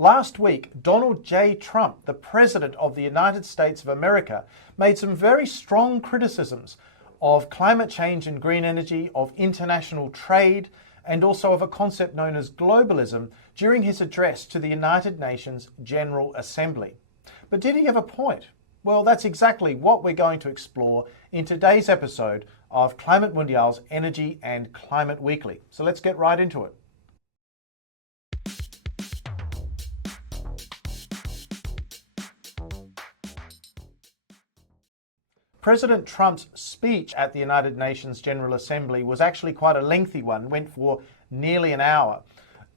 Last week, Donald J. Trump, the President of the United States of America, made some very strong criticisms of climate change and green energy, of international trade, and also of a concept known as globalism during his address to the United Nations General Assembly. But did he have a point? Well, that's exactly what we're going to explore in today's episode of Climate Mundial's Energy and Climate Weekly. So let's get right into it. President Trump's speech at the United Nations General Assembly was actually quite a lengthy one, went for nearly an hour.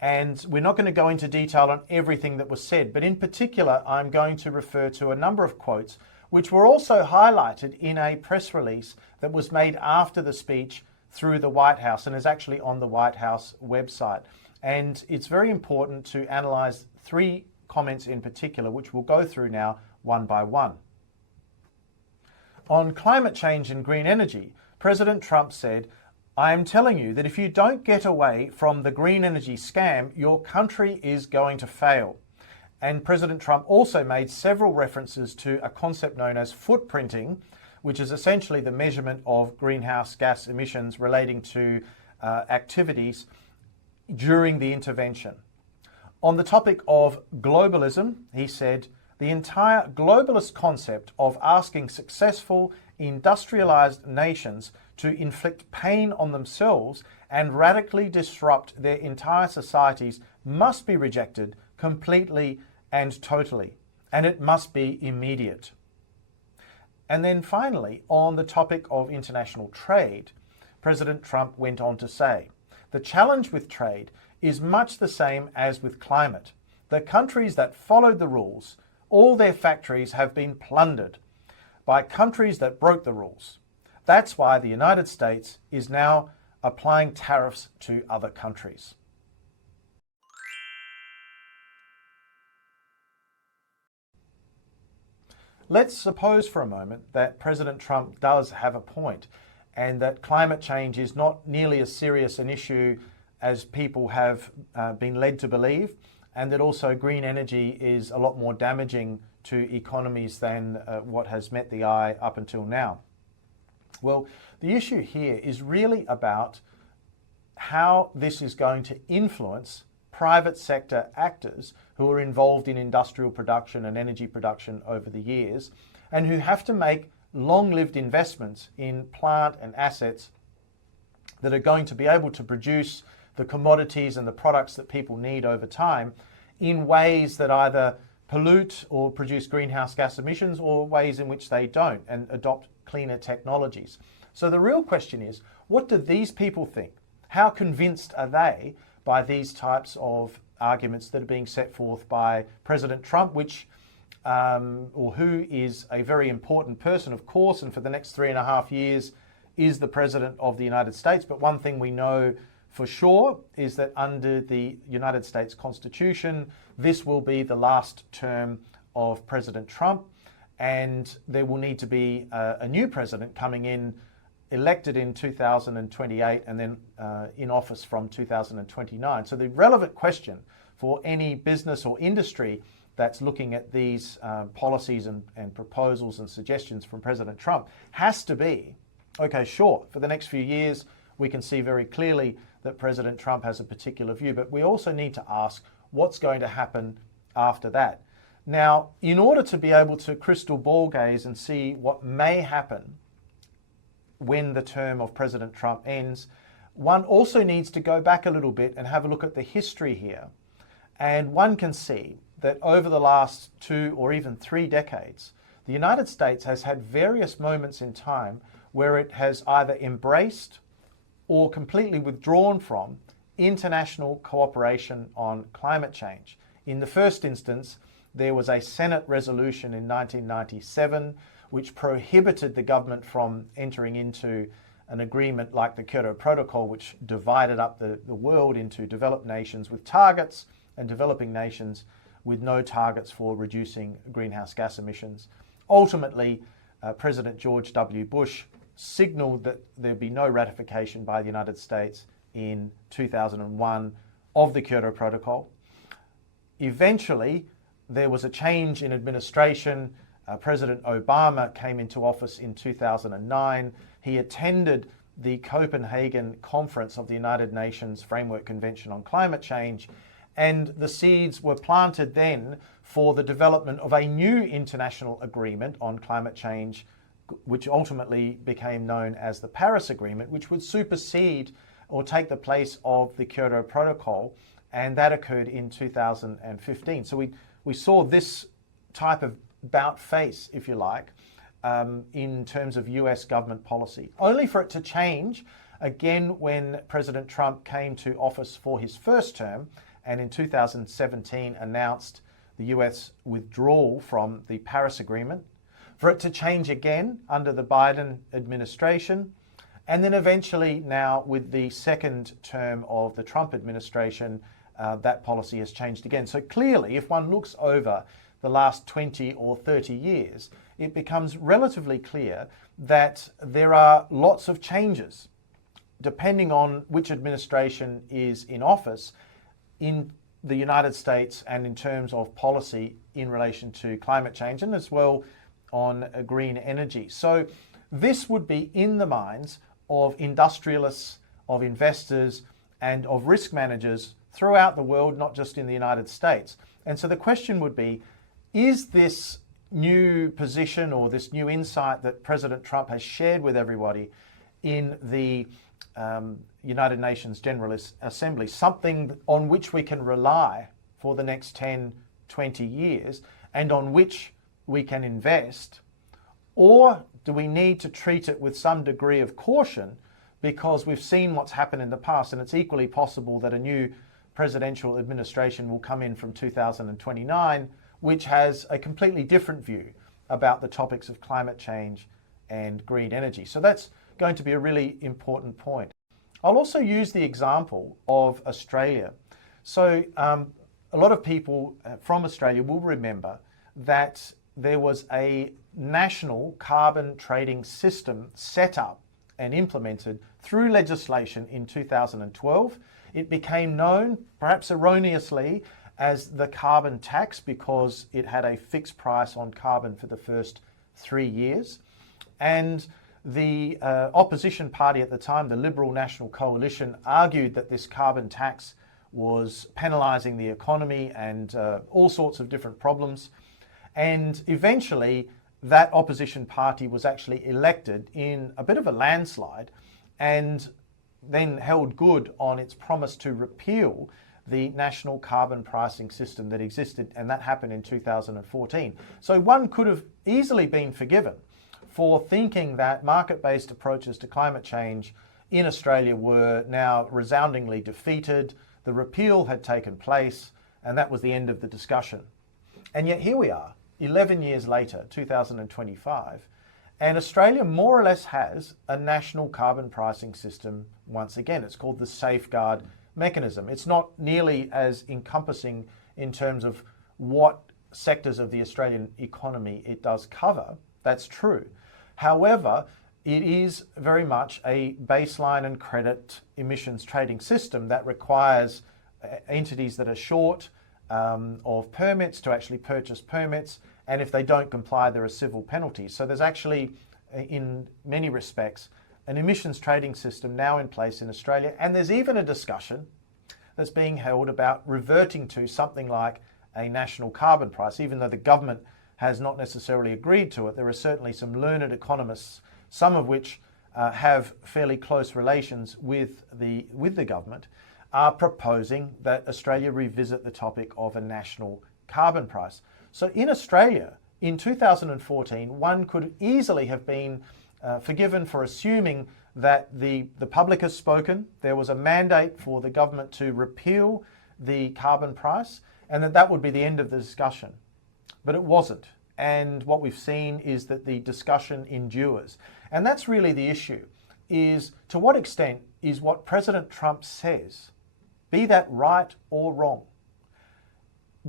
And we're not going to go into detail on everything that was said, but in particular, I'm going to refer to a number of quotes which were also highlighted in a press release that was made after the speech through the White House and is actually on the White House website. And it's very important to analyze three comments in particular, which we'll go through now one by one. On climate change and green energy, President Trump said, "I am telling you that if you don't get away from the green energy scam, your country is going to fail." And President Trump also made several references to a concept known as footprinting, which is essentially the measurement of greenhouse gas emissions relating to activities during the intervention. On the topic of globalism, he said, "The entire globalist concept of asking successful industrialized nations to inflict pain on themselves and radically disrupt their entire societies must be rejected completely and totally, and it must be immediate." And then finally, on the topic of international trade, President Trump went on to say, "The challenge with trade is much the same as with climate. The countries that followed the rules, all their factories have been plundered by countries that broke the rules. That's why the United States is now applying tariffs to other countries." Let's suppose for a moment that President Trump does have a point and that climate change is not nearly as serious an issue as people have been led to believe, and that also green energy is a lot more damaging to economies than what has met the eye up until now. Well, the issue here is really about how this is going to influence private sector actors who are involved in industrial production and energy production over the years, and who have to make long-lived investments in plant and assets that are going to be able to produce the commodities and the products that people need over time in ways that either pollute or produce greenhouse gas emissions, or ways in which they don't, and adopt cleaner technologies. So the real question is, what do these people think? How convinced are they by these types of arguments that are being set forth by President Trump, who is a very important person, of course, and for the next 3.5 years is the President of the United States. But one thing we know for sure is that under the United States Constitution, this will be the last term of President Trump, and there will need to be a new president coming in, elected in 2028, and then in office from 2029. So the relevant question for any business or industry that's looking at these policies and proposals and suggestions from President Trump has to be, okay, sure, for the next few years, we can see very clearly that President Trump has a particular view, but we also need to ask what's going to happen after that. Now, in order to be able to crystal ball gaze and see what may happen when the term of President Trump ends, one also needs to go back a little bit and have a look at the history here. And one can see that over the last 2 or even 3 decades, the United States has had various moments in time where it has either embraced or completely withdrawn from international cooperation on climate change. In the first instance, there was a Senate resolution in 1997 which prohibited the government from entering into an agreement like the Kyoto Protocol, which divided up the world into developed nations with targets and developing nations with no targets for reducing greenhouse gas emissions. Ultimately, President George W. Bush signaled that there'd be no ratification by the United States in 2001 of the Kyoto Protocol. eventually there was a change in administration. President Obama came into office in 2009. He attended the Copenhagen Conference of the United Nations Framework Convention on Climate Change, and the seeds were planted then for the development of a new international agreement on climate change, which ultimately became known as the Paris Agreement, which would supersede or take the place of the Kyoto Protocol, and that occurred in 2015. So we saw this type of about face, if you like, in terms of US government policy, only for it to change again when President Trump came to office for his first term and in 2017 announced the US withdrawal from the Paris Agreement, for it to change again under the Biden administration, and then eventually now with the second term of the Trump administration, that policy has changed again. So clearly, if one looks over the last 20 or 30 years, it becomes relatively clear that there are lots of changes depending on which administration is in office in the United States and in terms of policy in relation to climate change and as well on green energy. So this would be in the minds of industrialists, of investors, and of risk managers throughout the world, not just in the United States. And so the question would be, is this new position or this new insight that President Trump has shared with everybody in the United Nations General Assembly something on which we can rely for the next 10, 20 years and on which we can invest? Or do we need to treat it with some degree of caution because we've seen what's happened in the past, and it's equally possible that a new presidential administration will come in from 2029 which has a completely different view about the topics of climate change and green energy. So that's going to be a really important point. I'll also use the example of Australia. So a lot of people from Australia will remember that there was a national carbon trading system set up and implemented through legislation in 2012. It became known, perhaps erroneously, as the carbon tax because it had a fixed price on carbon for the first 3 years. And the opposition party at the time, the Liberal National Coalition, argued that this carbon tax was penalising the economy and all sorts of different problems. And eventually, that opposition party was actually elected in a bit of a landslide and then held good on its promise to repeal the national carbon pricing system that existed, and that happened in 2014. So one could have easily been forgiven for thinking that market-based approaches to climate change in Australia were now resoundingly defeated, the repeal had taken place, and that was the end of the discussion. And yet here we are, 11 years later, 2025, and Australia more or less has a national carbon pricing system once again. It's called the Safeguard Mechanism. It's not nearly as encompassing in terms of what sectors of the Australian economy it does cover. That's true. However, it is very much a baseline and credit emissions trading system that requires entities that are short of permits to actually purchase permits, and if they don't comply, there are civil penalties. So there's actually, in many respects, an emissions trading system now in place in Australia, and there's even a discussion that's being held about reverting to something like a national carbon price. Even though the government has not necessarily agreed to it, there are certainly some learned economists, some of which have fairly close relations with the government, are proposing that Australia revisit the topic of a national carbon price. So in Australia, in 2014, one could easily have been forgiven for assuming that the public has spoken, there was a mandate for the government to repeal the carbon price, and that would be the end of the discussion. But it wasn't. And what we've seen is that the discussion endures. And that's really the issue, is to what extent is what President Trump says, be that right or wrong,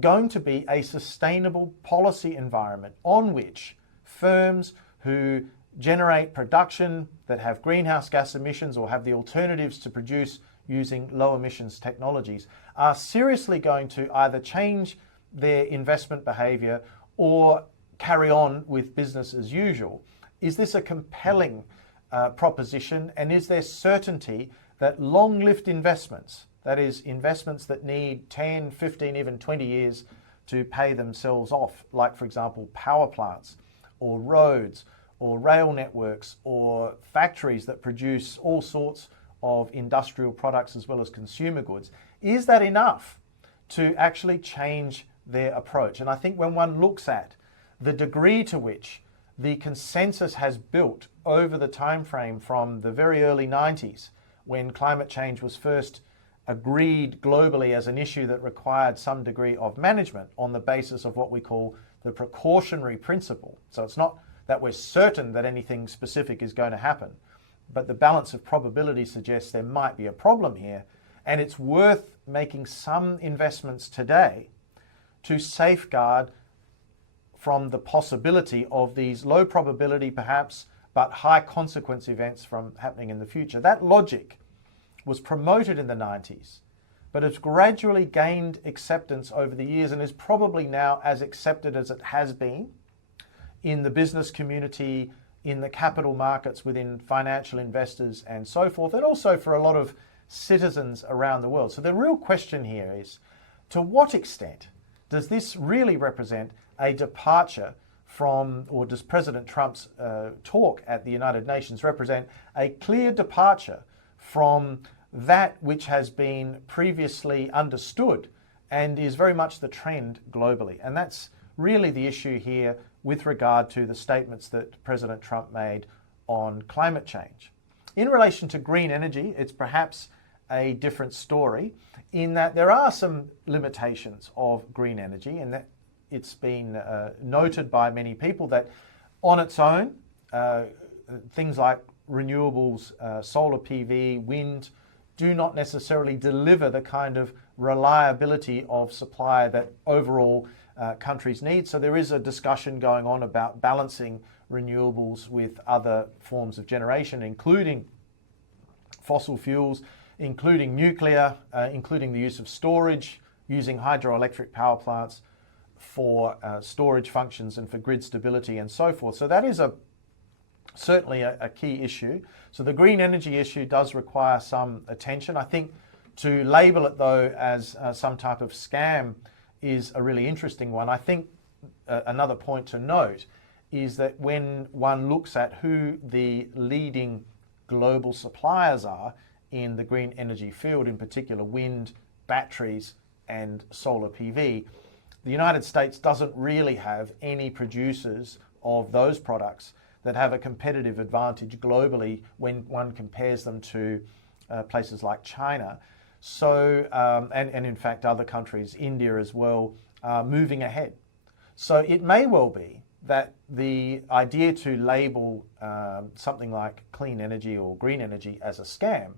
going to be a sustainable policy environment on which firms who generate production that have greenhouse gas emissions or have the alternatives to produce using low emissions technologies are seriously going to either change their investment behaviour or carry on with business as usual. Is this a compelling proposition, and is there certainty that long-lived investments, that is, investments that need 10, 15, even 20 years to pay themselves off, like, for example, power plants or roads or rail networks or factories that produce all sorts of industrial products as well as consumer goods, is that enough to actually change their approach? And I think when one looks at the degree to which the consensus has built over the time frame from the very early 90s, when climate change was first agreed globally as an issue that required some degree of management on the basis of what we call the precautionary principle. So it's not that we're certain that anything specific is going to happen, but the balance of probability suggests there might be a problem here, and it's worth making some investments today to safeguard from the possibility of these low probability perhaps, but high consequence events from happening in the future. That logic was promoted in the 90s, but it's gradually gained acceptance over the years and is probably now as accepted as it has been in the business community, in the capital markets, within financial investors and so forth, and also for a lot of citizens around the world. So the real question here is, to what extent does this really represent a departure from, or does President Trump's talk at the United Nations represent a clear departure from that which has been previously understood and is very much the trend globally? And that's really the issue here with regard to the statements that President Trump made on climate change. In relation to green energy, it's perhaps a different story in that there are some limitations of green energy, and that it's been noted by many people that on its own, things like renewables, solar PV, wind, do not necessarily deliver the kind of reliability of supply that overall countries need. So there is a discussion going on about balancing renewables with other forms of generation, including fossil fuels, including nuclear, including the use of storage, using hydroelectric power plants for storage functions and for grid stability and so forth. So that is certainly a key issue. So the green energy issue does require some attention. I think to label it, though, as some type of scam is a really interesting one. I think another point to note is that when one looks at who the leading global suppliers are in the green energy field, in particular wind, batteries and solar PV, the United States doesn't really have any producers of those products that have a competitive advantage globally when one compares them to places like China. So, and in fact other countries, India as well, are moving ahead. So it may well be that the idea to label something like clean energy or green energy as a scam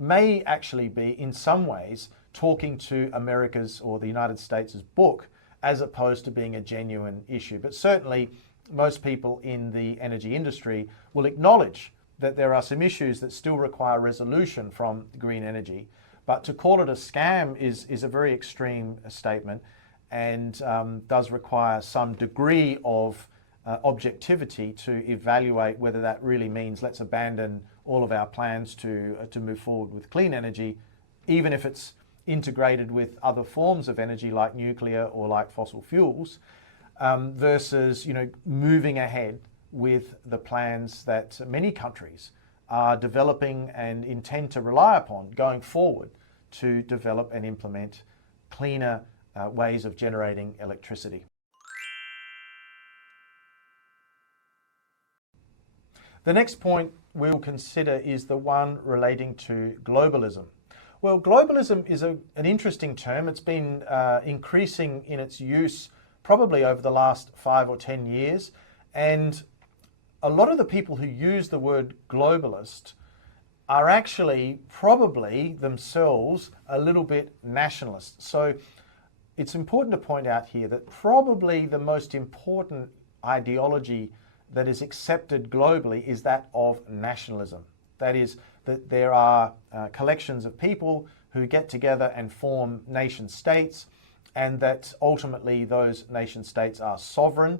may actually be, in some ways, talking to America's or the United States' book as opposed to being a genuine issue. But certainly most people in the energy industry will acknowledge that there are some issues that still require resolution from green energy. But to call it a scam is a very extreme statement, and does require some degree of objectivity to evaluate whether that really means let's abandon all of our plans to move forward with clean energy, even if it's integrated with other forms of energy like nuclear or like fossil fuels, versus moving ahead with the plans that many countries are developing and intend to rely upon going forward to develop and implement cleaner ways of generating electricity. The next point we'll consider is the one relating to globalism. Well, globalism is an interesting term. It's been increasing in its use probably over the last 5 or 10 years. And a lot of the people who use the word globalist are actually probably themselves a little bit nationalist. So it's important to point out here that probably the most important ideology that is accepted globally is that of nationalism. That is, that there are collections of people who get together and form nation states, and that ultimately those nation states are sovereign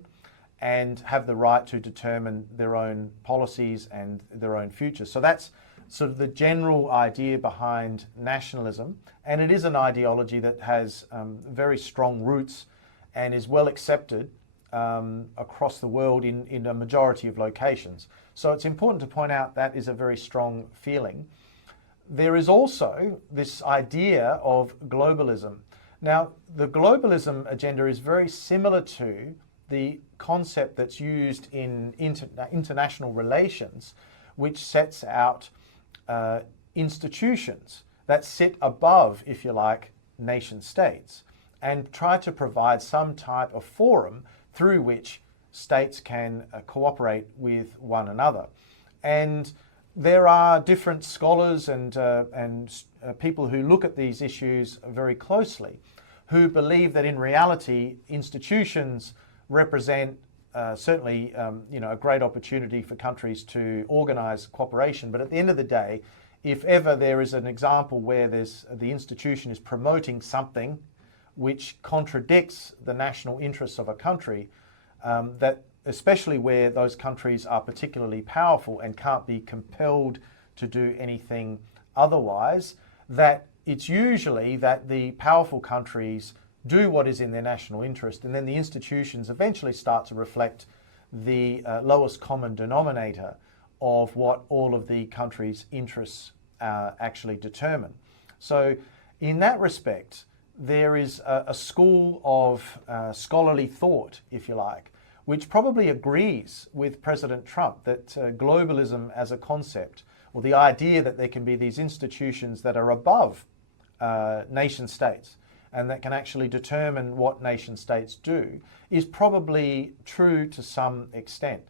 and have the right to determine their own policies and their own future. So that's sort of the general idea behind nationalism, and it is an ideology that has very strong roots and is well accepted across the world in a majority of locations. So it's important to point out that is a very strong feeling. There is also this idea of globalism. Now, the globalism agenda is very similar to the concept that's used in international relations, which sets out institutions that sit above, if you like, nation states, and try to provide some type of forum through which states can cooperate with one another. And there are different scholars and people who look at these issues very closely, who believe that in reality institutions represent certainly a great opportunity for countries to organise cooperation. But at the end of the day, if ever there is an example where the institution is promoting something which contradicts the national interests of a country, that especially where those countries are particularly powerful and can't be compelled to do anything otherwise, that it's usually that the powerful countries do what is in their national interest, and then the institutions eventually start to reflect the lowest common denominator of what all of the countries' interests actually determine. So in that respect, there is a school of scholarly thought, if you like, which probably agrees with President Trump that globalism as a concept, or the idea that there can be these institutions that are above nation states and that can actually determine what nation states do, is probably true to some extent.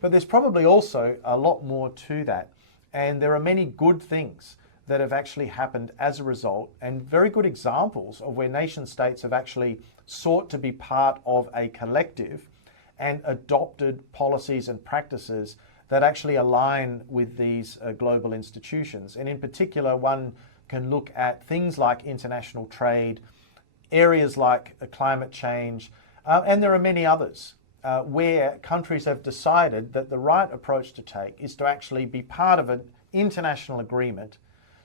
But there's probably also a lot more to that. And there are many good things that have actually happened as a result, and very good examples of where nation states have actually sought to be part of a collective and adopted policies and practices that actually align with these global institutions. And in particular, one can look at things like international trade, areas like climate change, and there are many others where countries have decided that the right approach to take is to actually be part of an international agreement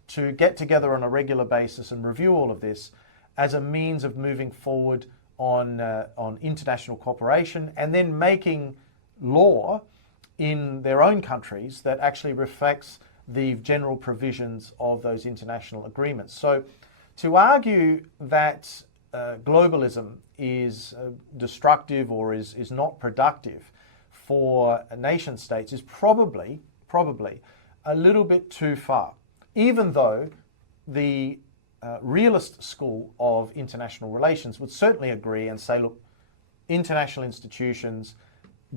to get together on a regular basis and review all of this as a means of moving forward on international cooperation, and then making law in their own countries that actually reflects the general provisions of those international agreements. So to argue that globalism is destructive or is not productive for nation states is probably a little bit too far, even though the realist school of international relations would certainly agree and say, look, international institutions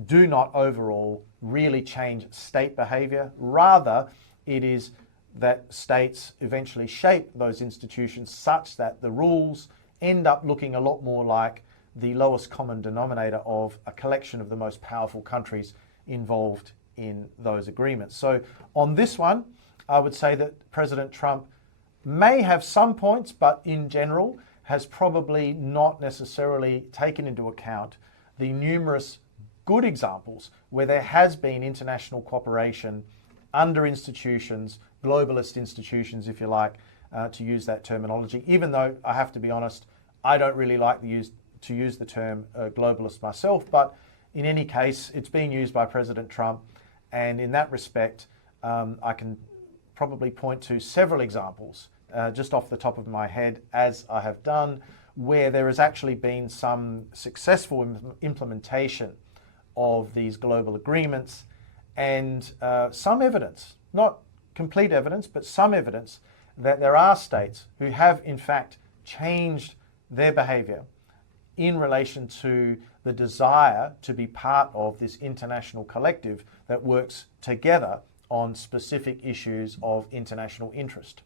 do not overall really change state behaviour. Rather, it is that states eventually shape those institutions such that the rules end up looking a lot more like the lowest common denominator of a collection of the most powerful countries involved in those agreements. So on this one, I would say that President Trump may have some points, but in general has probably not necessarily taken into account the numerous good examples where there has been international cooperation under institutions, globalist institutions, if you like, to use that terminology, even though I have to be honest, I don't really like to use the term globalist myself, but in any case, it's being used by President Trump, and in that respect, I can probably point to several examples just off the top of my head, as I have done, where there has actually been some successful implementation of these global agreements, and some evidence, not complete evidence, but some evidence that there are states who have in fact changed their behaviour in relation to the desire to be part of this international collective that works together on specific issues of international interest.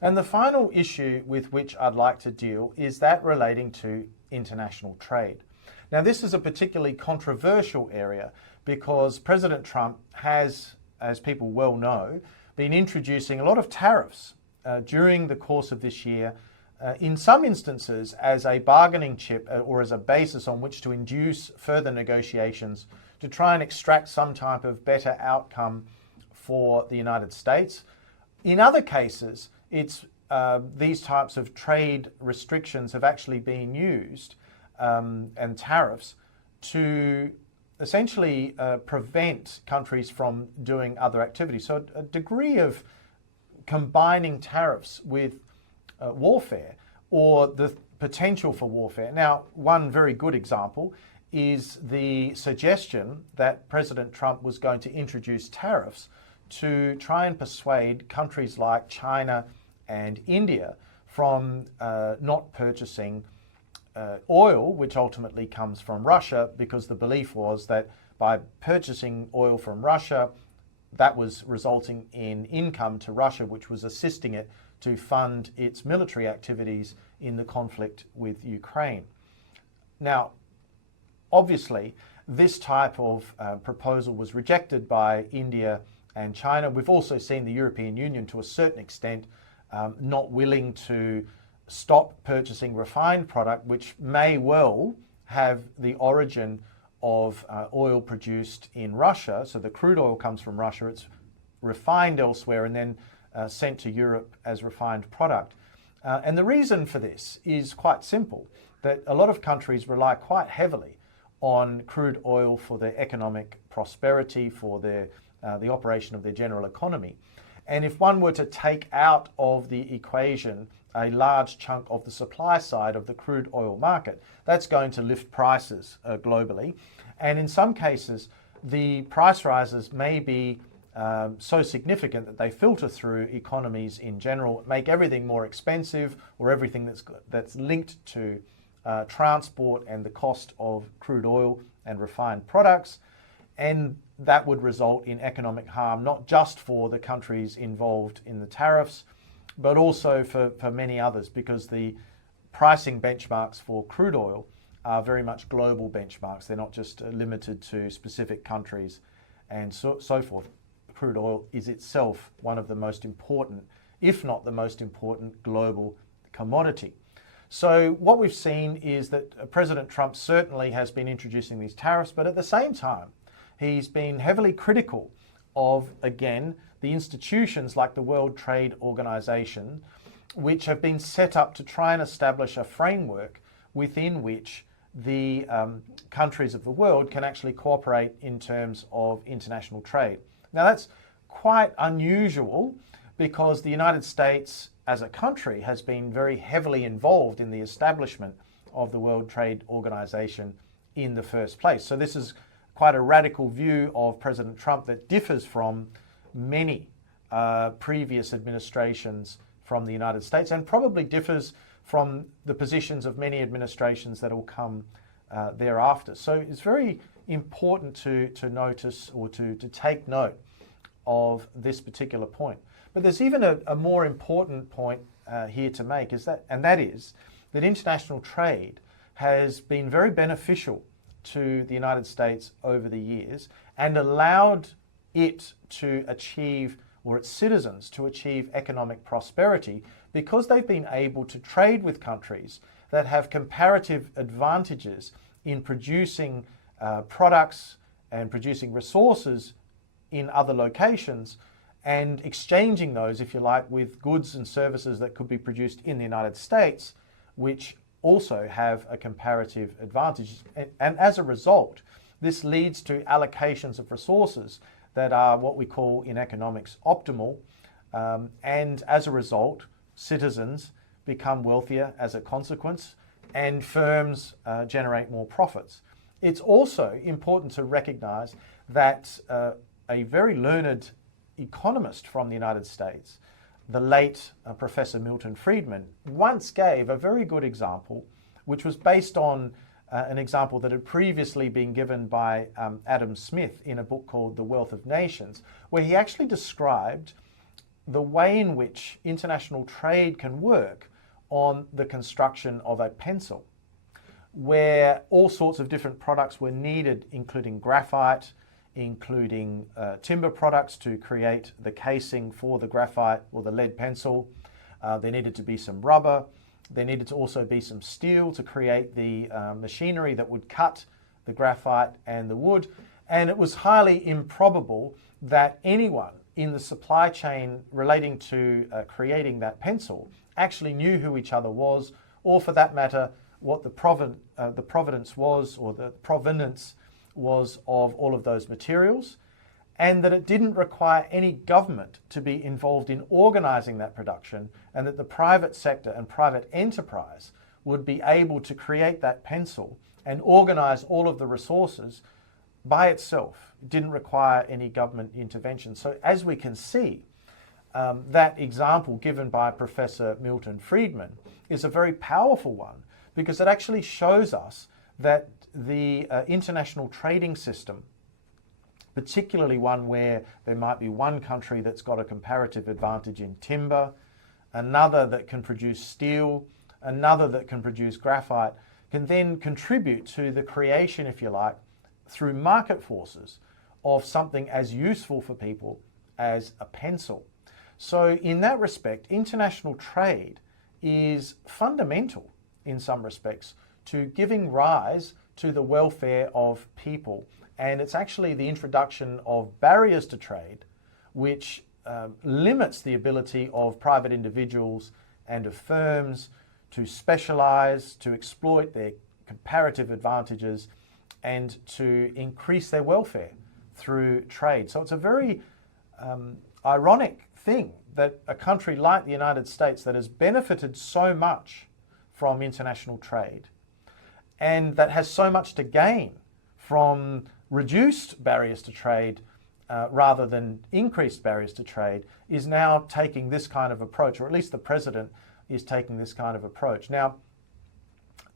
And the final issue with which I'd like to deal is that relating to international trade. Now, this is a particularly controversial area because President Trump has, as people well know, been introducing a lot of tariffs during the course of this year, in some instances as a bargaining chip or as a basis on which to induce further negotiations to try and extract some type of better outcome for the United States. In other cases, it's these types of trade restrictions have actually been used, and tariffs, to essentially prevent countries from doing other activities. So a degree of combining tariffs with warfare, or the potential for warfare. Now, one very good example is the suggestion that President Trump was going to introduce tariffs to try and persuade countries like China and India from not purchasing oil, which ultimately comes from Russia, because the belief was that by purchasing oil from Russia, that was resulting in income to Russia, which was assisting it to fund its military activities in the conflict with Ukraine. Now, obviously, this type of proposal was rejected by India and China. We've also seen the European Union, to a certain extent, not willing to stop purchasing refined product, which may well have the origin of oil produced in Russia. So the crude oil comes from Russia, it's refined elsewhere and then sent to Europe as refined product. And the reason for this is quite simple, that a lot of countries rely quite heavily on crude oil for their economic prosperity, for their the operation of their general economy. And if one were to take out of the equation a large chunk of the supply side of the crude oil market, that's going to lift prices globally. And in some cases, the price rises may be so significant that they filter through economies in general, make everything more expensive, or everything that's linked to transport and the cost of crude oil and refined products. And that would result in economic harm, not just for the countries involved in the tariffs, but also for many others, because the pricing benchmarks for crude oil are very much global benchmarks. They're not just limited to specific countries and so forth. Crude oil is itself one of the most important, if not the most important, global commodity. So what we've seen is that President Trump certainly has been introducing these tariffs, but at the same time, he's been heavily critical of, again, the institutions like the World Trade Organization, which have been set up to try and establish a framework within which the countries of the world can actually cooperate in terms of international trade. Now, that's quite unusual, because the United States as a country has been very heavily involved in the establishment of the World Trade Organization in the first place. So this is quite a radical view of President Trump that differs from many previous administrations from the United States, and probably differs from the positions of many administrations that will come thereafter. So it's very important to notice, or to take note of this particular point. But there's even a more important point here to make, and that is that international trade has been very beneficial to the United States over the years, and allowed it to achieve, or its citizens to achieve, economic prosperity, because they've been able to trade with countries that have comparative advantages in producing products and producing resources in other locations, and exchanging those, if you like, with goods and services that could be produced in the United States, which also have a comparative advantage. And as a result, this leads to allocations of resources that are what we call in economics optimal. And as a result, citizens become wealthier as a consequence, and firms generate more profits. It's also important to recognize that a very learned economist from the United States, the late Professor Milton Friedman, once gave a very good example, which was based on an example that had previously been given by Adam Smith in a book called The Wealth of Nations, where he actually described the way in which international trade can work on the construction of a pencil, where all sorts of different products were needed, including graphite, including timber products to create the casing for the graphite or the lead pencil. There needed to be some rubber. There needed to also be some steel to create the machinery that would cut the graphite and the wood. And it was highly improbable that anyone in the supply chain relating to creating that pencil actually knew who each other was, or for that matter, what the provenance was, or the provenance was of all of those materials, and that it didn't require any government to be involved in organising that production, and that the private sector and private enterprise would be able to create that pencil and organise all of the resources by itself. It didn't require any government intervention. So as we can see, that example given by Professor Milton Friedman is a very powerful one, because it actually shows us that the international trading system, particularly one where there might be one country that's got a comparative advantage in timber, another that can produce steel, another that can produce graphite, can then contribute to the creation, if you like, through market forces of something as useful for people as a pencil. So in that respect, international trade is fundamental in some respects to giving rise to the welfare of people. And it's actually the introduction of barriers to trade which limits the ability of private individuals and of firms to specialise, to exploit their comparative advantages, and to increase their welfare through trade. So it's a very ironic thing that a country like the United States, that has benefited so much from international trade and that has so much to gain from reduced barriers to trade rather than increased barriers to trade, is now taking this kind of approach, or at least the president is taking this kind of approach. Now,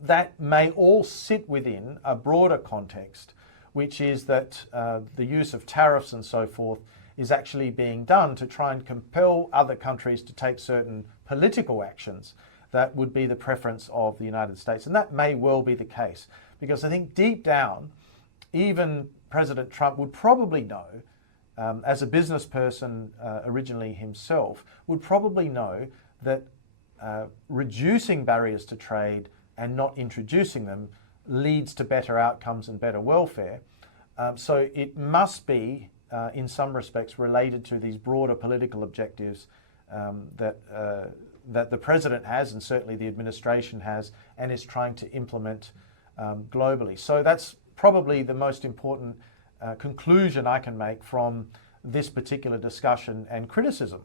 that may all sit within a broader context, which is that the use of tariffs and so forth is actually being done to try and compel other countries to take certain political actions that would be the preference of the United States. And that may well be the case, because I think deep down, even President Trump would probably know, as a business person originally himself, would probably know that reducing barriers to trade and not introducing them leads to better outcomes and better welfare. So it must be, in some respects, related to these broader political objectives that the president has, and certainly the administration has, and is trying to implement globally. So that's probably the most important conclusion I can make from this particular discussion and criticism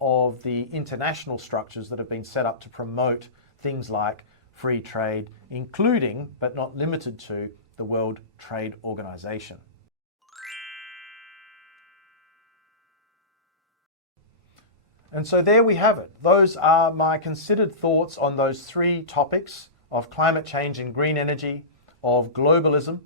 of the international structures that have been set up to promote things like free trade, including, but not limited to, the World Trade Organization. And so there we have it. Those are my considered thoughts on those three topics of climate change and green energy, of globalism,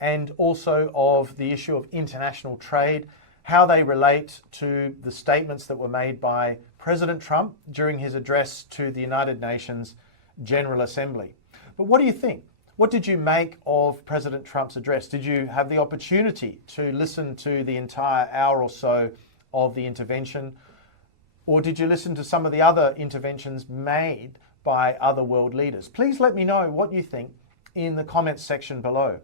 and also of the issue of international trade, how they relate to the statements that were made by President Trump during his address to the United Nations General Assembly. But what do you think? What did you make of President Trump's address? Did you have the opportunity to listen to the entire hour or so of the intervention? Or did you listen to some of the other interventions made by other world leaders? Please let me know what you think in the comments section below.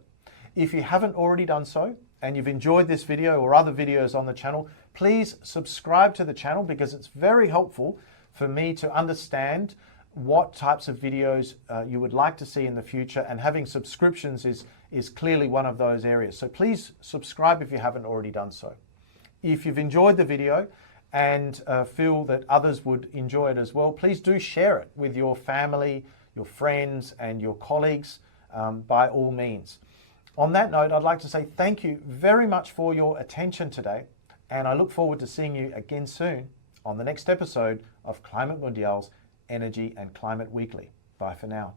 If you haven't already done so, and you've enjoyed this video or other videos on the channel, please subscribe to the channel, because it's very helpful for me to understand what types of videos you would like to see in the future, and having subscriptions is clearly one of those areas. So please subscribe if you haven't already done so. If you've enjoyed the video and feel that others would enjoy it as well, please do share it with your family, your friends, and your colleagues by all means. On that note, I'd like to say thank you very much for your attention today, and I look forward to seeing you again soon on the next episode of Climate Mondial's Energy and Climate Weekly. Bye for now.